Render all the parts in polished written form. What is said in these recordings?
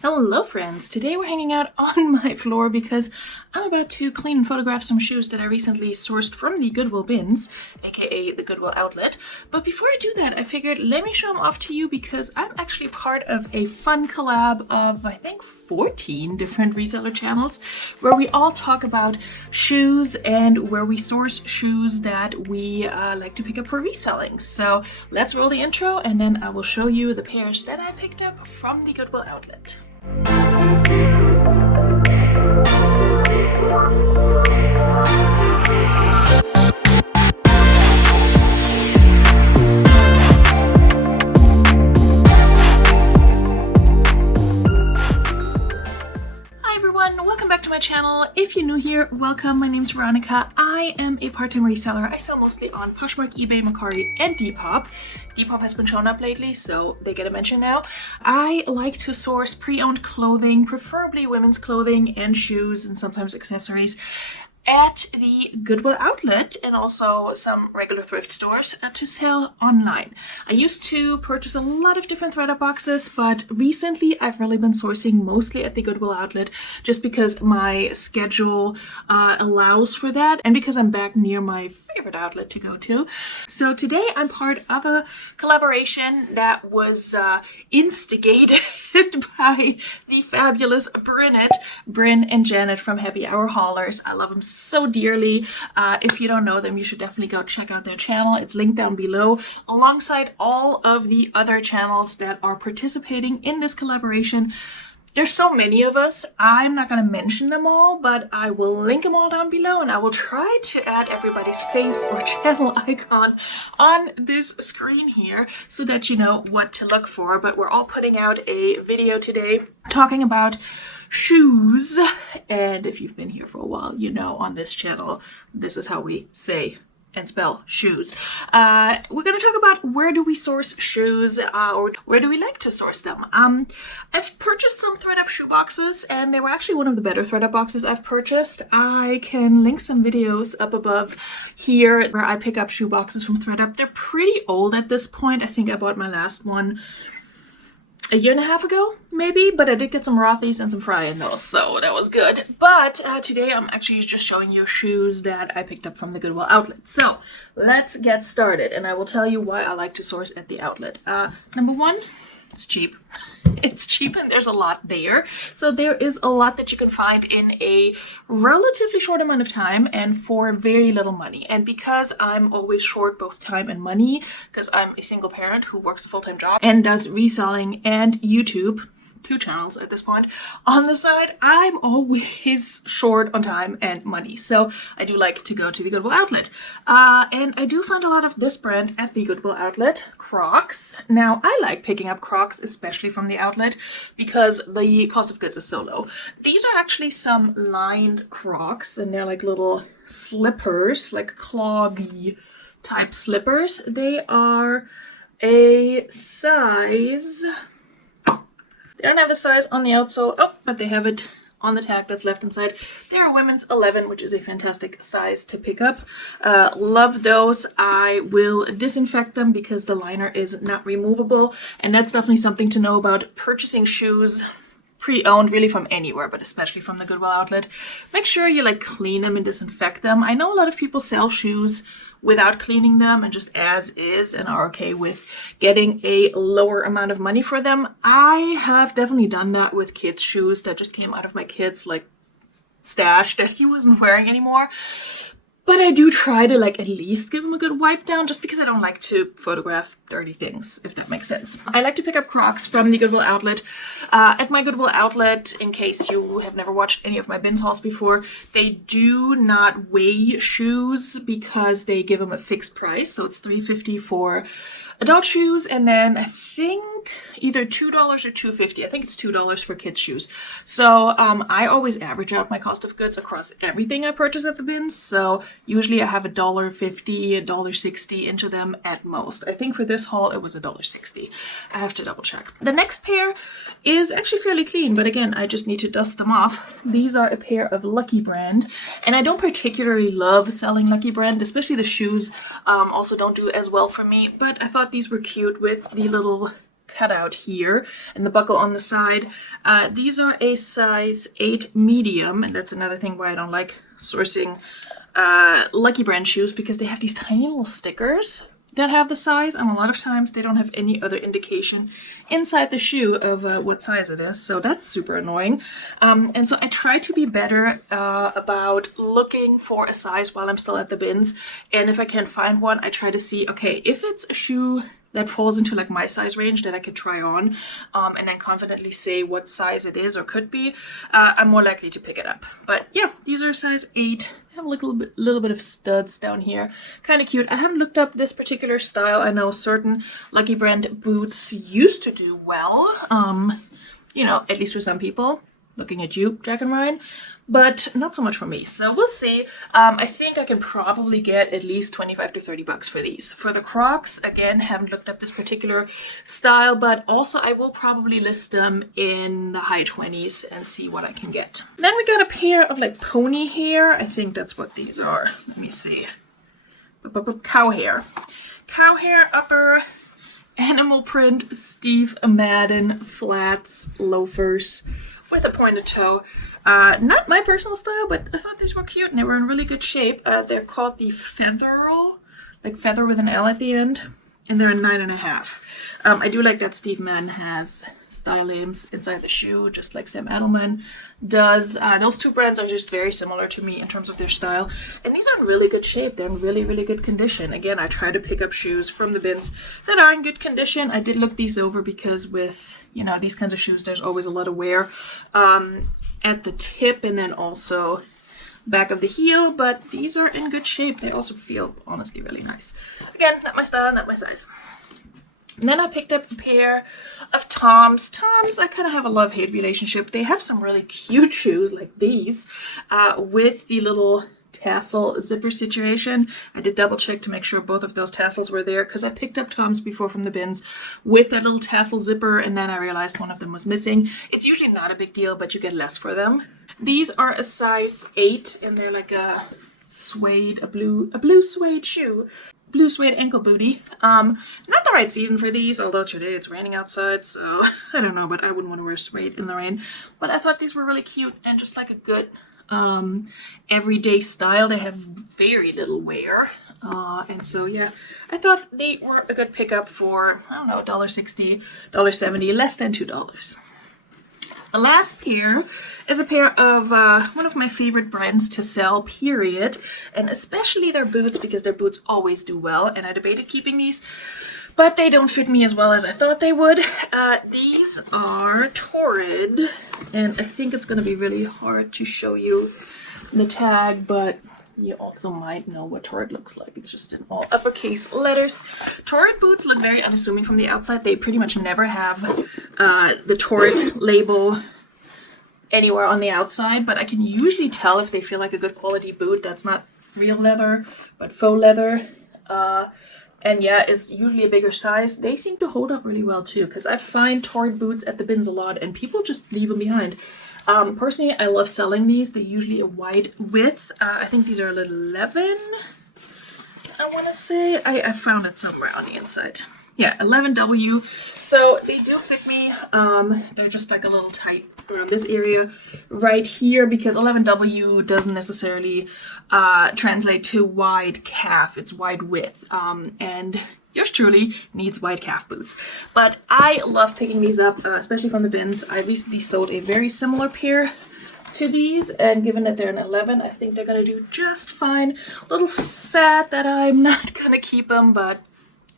Hello friends, today we're hanging out on my floor because I'm about to clean and photograph some shoes that I recently sourced from the Goodwill BINS, aka the Goodwill outlet. But before I do that, I figured let me show them off to you because I'm actually part of a fun collab of I think 14 different reseller channels where we all talk about shoes and where we source shoes that we like to pick up for reselling. So let's roll the intro and then I will show you the pairs that I picked up from the Goodwill outlet. Hi everyone, welcome back to my channel. If you're new here, welcome. My name's Veronika. I am a part-time reseller. I sell mostly on Poshmark, eBay, Mercari, and Depop. Depop has been showing up lately, so they get a mention now. I like to source pre-owned clothing, preferably women's clothing and shoes and sometimes accessories at the Goodwill outlet and also some regular thrift stores to sell online. I used to purchase a lot of different ThredUp boxes, but recently I've really been sourcing mostly at the Goodwill outlet just because my schedule allows for that and because I'm back near my favorite outlet to go to. So today I'm part of a collaboration that was instigated by the fabulous Brynne and Janet from Happy Hour Haulers. I love them so dearly. If you don't know them, you should definitely go check out their channel. It's linked down below alongside all of the other channels that are participating in this collaboration. There's so many of us. I'm not going to mention them all, but I will link them all down below and I will try to add everybody's face or channel icon on this screen here so that you know what to look for. But we're all putting out a video today talking about shoes, and if you've been here for a while, you know on this channel this is how we say and spell shoes. We're going to talk about where do we source shoes or where do we like to source them. I've purchased some ThredUp shoe boxes and they were actually one of the better ThredUp boxes I've purchased. I can link some videos up above here where I pick up shoe boxes from ThredUp. They're pretty old at this point. I think I bought my last one a year and a half ago, maybe, but I did get some Rothy's and some Fry in those, so that was good. But today I'm actually just showing you shoes that I picked up from the Goodwill outlet. So let's get started, and I will tell you why I like to source at the outlet. Number one, it's cheap. It's cheap and there's a lot there. So there is a lot that you can find in a relatively short amount of time and for very little money. And because I'm always short both time and money, because I'm a single parent who works a full-time job and does reselling and YouTube, 2 channels at this point on the side, I'm always short on time and money. So I do like to go to the Goodwill outlet. And I do find a lot of this brand at the Goodwill outlet, Crocs. Now I like picking up Crocs, especially from the outlet, because the cost of goods is so low. These are actually some lined Crocs and they're like little slippers, like cloggy type slippers. They are a size... They don't have the size on the outsole, but they have it on the tag that's left inside. They are women's 11, which is a fantastic size to pick up. Love those. I will disinfect them because the liner is not removable. And that's definitely something to know about purchasing shoes pre-owned, really from anywhere, but especially from the Goodwill outlet. Make sure you clean them and disinfect them. I know a lot of people sell shoes without cleaning them and just as is and are okay with getting a lower amount of money for them. I have definitely done that with kids' shoes that just came out of my kid's stash that he wasn't wearing anymore. But I do try to at least give him a good wipe down just because I don't like to photograph dirty things, if that makes sense. I like to pick up Crocs from the Goodwill outlet. At my Goodwill outlet, in case you have never watched any of my BINS hauls before, they do not weigh shoes because they give them a fixed price. So it's $3.50 for adult shoes and then I think either $2 or $2.50. I think it's $2 for kids shoes. So I always average out my cost of goods across everything I purchase at the BINS. So usually I have $1.50, $1.60 into them at most. I think for this haul it was $1.60. I have to double check. The next pair is actually fairly clean, but again, I just need to dust them off. These are a pair of Lucky Brand, and I don't particularly love selling Lucky Brand, especially the shoes also don't do as well for me, but I thought these were cute with the little cutout here and the buckle on the side. These are a size 8 medium, and that's another thing why I don't like sourcing Lucky Brand shoes, because they have these tiny little stickers that have the size, and a lot of times they don't have any other indication inside the shoe of what size it is, so that's super annoying. And so I try to be better about looking for a size while I'm still at the bins, and if I can't find one, I try to see, okay, if it's a shoe that falls into like my size range that I could try on, and then confidently say what size it is or could be, I'm more likely to pick it up. But yeah, these are size 8. They have a little bit of studs down here. Kind of cute. I haven't looked up this particular style. I know certain Lucky Brand boots used to do well, you know, at least for some people. Looking at you, Jack and Ryan. But not so much for me, so we'll see. I think I can probably get at least 25 to 30 bucks for these. For the Crocs, again, haven't looked up this particular style, but also I will probably list them in the high 20s and see what I can get. Then we got a pair of like pony hair. I think that's what these are. Let me see. Cow hair. Cow hair upper, animal print, Steve Madden flats, loafers with a pointed toe. Not my personal style, but I thought these were cute and they were in really good shape. They're called the Featherall, like feather with an L at the end, and they're a 9.5. I do like that Steve Madden has style aims inside the shoe, just like Sam Edelman does. Those two brands are just very similar to me in terms of their style, and these are in really good shape. They're in really, really good condition. Again, I try to pick up shoes from the bins that are in good condition. I did look these over because with, you know, these kinds of shoes, there's always a lot of wear at the tip and then also back of the heel, but these are in good shape. They also feel honestly really nice. Again, not my style, not my size. And then I picked up a pair of Toms. Toms, I kind of have a love-hate relationship. They have some really cute shoes like these with the little tassel zipper situation. I did double check to make sure both of those tassels were there, because I picked up Toms before from the bins with that little tassel zipper, and then I realized one of them was missing. It's usually not a big deal, but you get less for them. These are a size 8, and they're like a suede, a blue suede shoe. Blue suede ankle booty. Not the right season for these, although today it's raining outside, so I don't know, but I wouldn't want to wear suede in the rain. But I thought these were really cute and just like a good everyday style. They have very little wear, and so yeah, I thought they were a good pickup for, I don't know, $1.60, $1.70, less than $2. The last pair is a pair of one of my favorite brands to sell, period, and especially their boots, because their boots always do well, and I debated keeping these, but they don't fit me as well as I thought they would. These are Torrid, and I think it's going to be really hard to show you the tag, but you also might know what Torrid looks like. It's just in all uppercase letters. Torrid boots look very unassuming from the outside. They pretty much never have the Torrid label anywhere on the outside, but I can usually tell if they feel like a good quality boot that's not real leather, but faux leather. And yeah, it's usually a bigger size. They seem to hold up really well too, because I find Torrid boots at the bins a lot and people just leave them behind. Personally, I love selling these. They're usually a wide width. I think these are a little 11, I want to say. I found it somewhere on the inside. Yeah, 11W. So they do fit me. They're just like a little tight around this area right here, because 11W doesn't necessarily translate to wide calf. It's wide width. And yours truly needs wide calf boots. But I love picking these up, especially from the bins. I recently sold a very similar pair to these, and given that they're an 11, I think they're gonna do just fine. A little sad that I'm not gonna keep them, but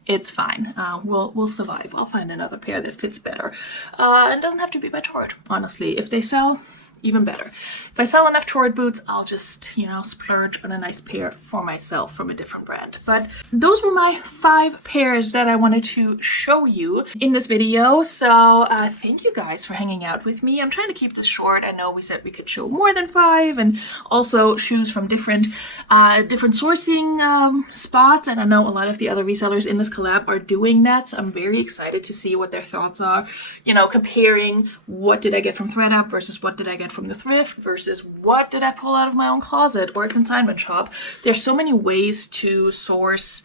it's fine. We'll survive. I'll find another pair that fits better. And doesn't have to be by Torrid, honestly. If they sell, even better. If I sell enough Torrid boots, I'll just, you know, splurge on a nice pair for myself from a different brand. But those were my 5 pairs that I wanted to show you in this video. So thank you guys for hanging out with me. I'm trying to keep this short. I know we said we could show more than 5, and also shoes from different sourcing spots. And I know a lot of the other resellers in this collab are doing that. So I'm very excited to see what their thoughts are. You know, comparing what did I get from ThreadUp versus what did I get from the thrift versus what did I pull out of my own closet or a consignment shop. There's so many ways to source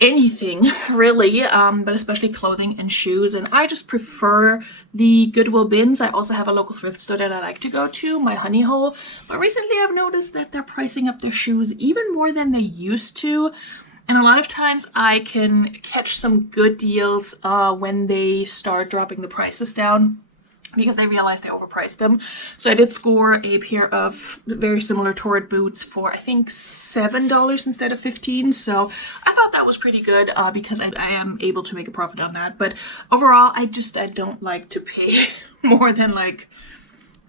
anything really, but especially clothing and shoes. And I just prefer the Goodwill bins. I also have a local thrift store that I like to go to, my Honey Hole. But recently I've noticed that they're pricing up their shoes even more than they used to. And a lot of times I can catch some good deals when they start dropping the prices down, because they realized they overpriced them. So I did score a pair of very similar Torrid boots for I think $7 instead of $15. So I thought that was pretty good because I am able to make a profit on that. But overall, I don't like to pay more than like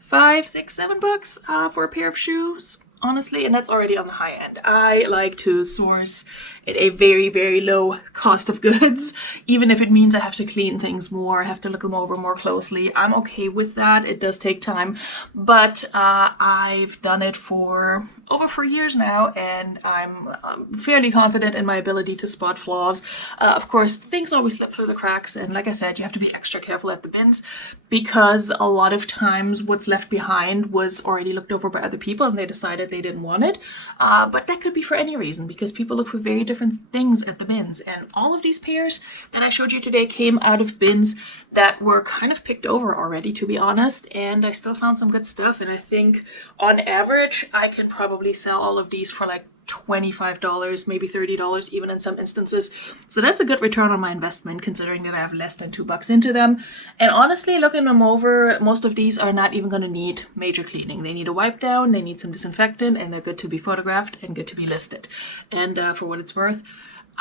$5, $6, $7 for a pair of shoes, honestly, and that's already on the high end. I like to source at a very, very low cost of goods, even if it means I have to clean things more, I have to look them over more closely. I'm okay with that. It does take time, but I've done it for over 4 years now, and I'm fairly confident in my ability to spot flaws. Of course, things always slip through the cracks, and like I said, you have to be extra careful at the bins, because a lot of times what's left behind was already looked over by other people and they decided they didn't want it. But that could be for any reason, because people look for very different things at the bins. And all of these pairs that I showed you today came out of bins that were kind of picked over already, to be honest, and I still found some good stuff. And I think on average I can probably sell all of these for like $25, maybe $30 even in some instances. So that's a good return on my investment, considering that I have less than $2 into them. And honestly, looking them over, most of these are not even going to need major cleaning. They need a wipe down, they need some disinfectant, and they're good to be photographed and good to be listed. And for what it's worth,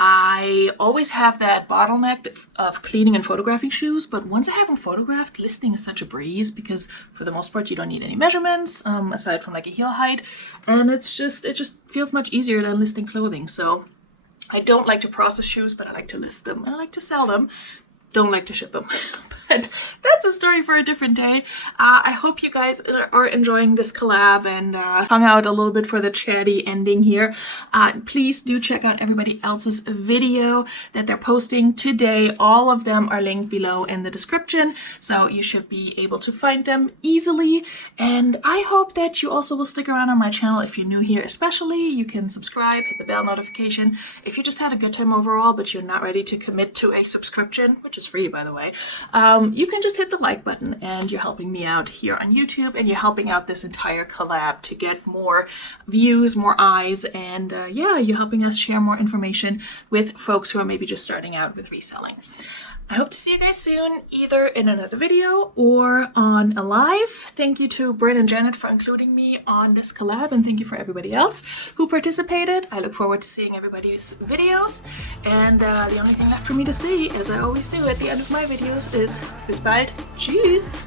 I always have that bottleneck of cleaning and photographing shoes, but once I have them photographed, listing is such a breeze, because for the most part you don't need any measurements aside from like a heel height, and it just feels much easier than listing clothing. So I don't like to process shoes, but I like to list them and I like to sell them. Don't like to ship them. But that's a story for a different day. I hope you guys are enjoying this collab and hung out a little bit for the chatty ending here. Please do check out everybody else's video that they're posting today. All of them are linked below in the description, so you should be able to find them easily. And I hope that you also will stick around on my channel if you're new here. Especially, you can subscribe, hit the bell notification. If you just had a good time overall but you're not ready to commit to a subscription, which is free by the way, you can just hit the like button, and you're helping me out here on YouTube, and you're helping out this entire collab to get more views, more eyes, and yeah, you're helping us share more information with folks who are maybe just starting out with reselling. I hope to see you guys soon, either in another video or on a live. Thank you to Brynne and Janet for including me on this collab, and thank you for everybody else who participated. I look forward to seeing everybody's videos, and the only thing left for me to say, as I always do at the end of my videos, is bis bald. Tschüss!